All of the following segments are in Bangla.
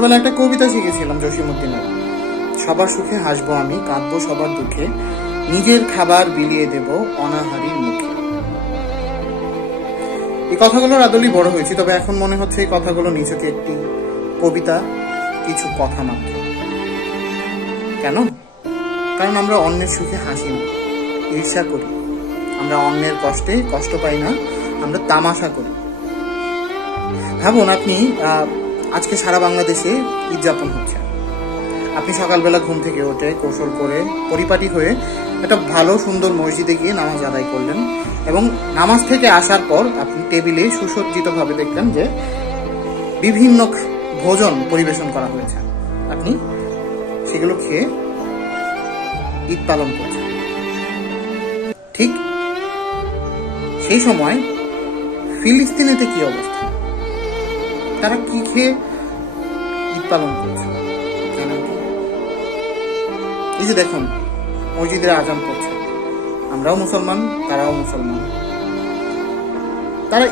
ছোটবেলায় একটা কবিতা শিখেছিলাম জসিমউদ্দিনের, সবার সুখে হাসবো আমি, কাঁদবো সবার দুঃখে, নিজের খাবার বিলিয়ে দেব অনাহারীর মুখে। এই কথাগুলোর আদলেই বড় হয়েছি, তবে এখন মনে হচ্ছে এই কথাগুলো নিছকই একটি কবিতা, কিছু কথা মাত্র। কেন? কারণ আমরা অন্যের সুখে হাসি না, ঈর্ষা করি। আমরা অন্যের কষ্টে কষ্ট পাই না, আমরা তামাশা করি। ভাবুন, আপনি আজকে সারা বাংলাদেশে ঈদ যাপন হচ্ছে। আপনি সকালবেলা ঘুম থেকে উঠে কৌশল করে পরিপাটি হয়ে একটা ভালো সুন্দর মসজিদে গিয়ে নামাজ আদায় করলেন, এবং নামাজ থেকে আসার পর আপনি টেবিলে সুসজ্জিতভাবে দেখলেন যে বিভিন্ন ভোজন পরিবেশন করা হয়েছে। আপনি সেগুলো খেয়ে ঈদ পালন করছেন। ঠিক সেই সময় ফিলিস্তিনেতে কি অবস্থা, তারা কি খেয়ে ঈদ পালন করছে জানেন? এই যে দেখুন, মসজিদের আজান পড়ছে, আমরাও মুসলমান, তারাও মুসলমান। তারা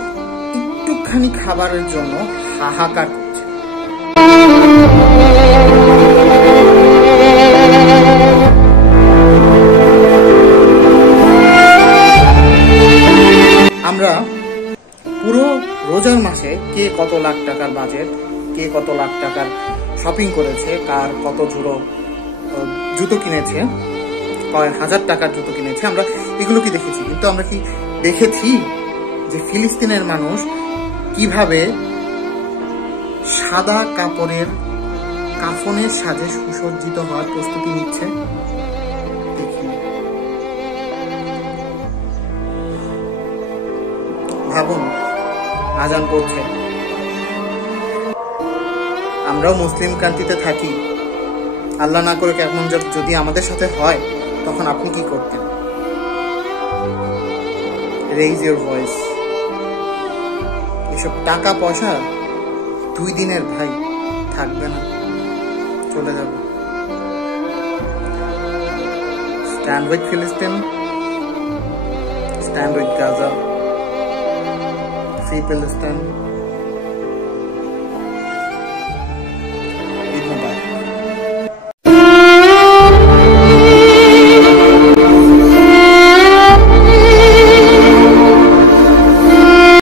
একটুখানি খাবারের জন্য হাহাকার করছে। আমরা পুরো রোজার মাসে কে কত লাখ টাকার বাজেট, কে কত লাখ টাকার শপিং করেছে, কার কত জুতো কিনেছে, কয় হাজার টাকার জুতো কিনেছে, আমরা এগুলো কি দেখেছি? কিন্তু আমরা কি দেখেছি যে ফিলিস্তিনের মানুষ কিভাবে সাদা কাপড়ের কাফনের সাজে সুসজ্জিত হওয়ার প্রস্তুতি নিচ্ছে? দেখি। ভাবুন, আজান পড়ছে, আমরাও মুসলিম কান্ট্রিতে থাকি। আল্লাহ না করে কেমন যদি আমাদের সাথে হয়, তখন আপনি কি করতেন? Raise your voice. এসব টাকা পয়সা 2 দিনের ভাই, থাকবে না, চলে যাবে। স্ট্যান্ড উইথ ফিলিস্তিন, stand with Gaza, free Palestine.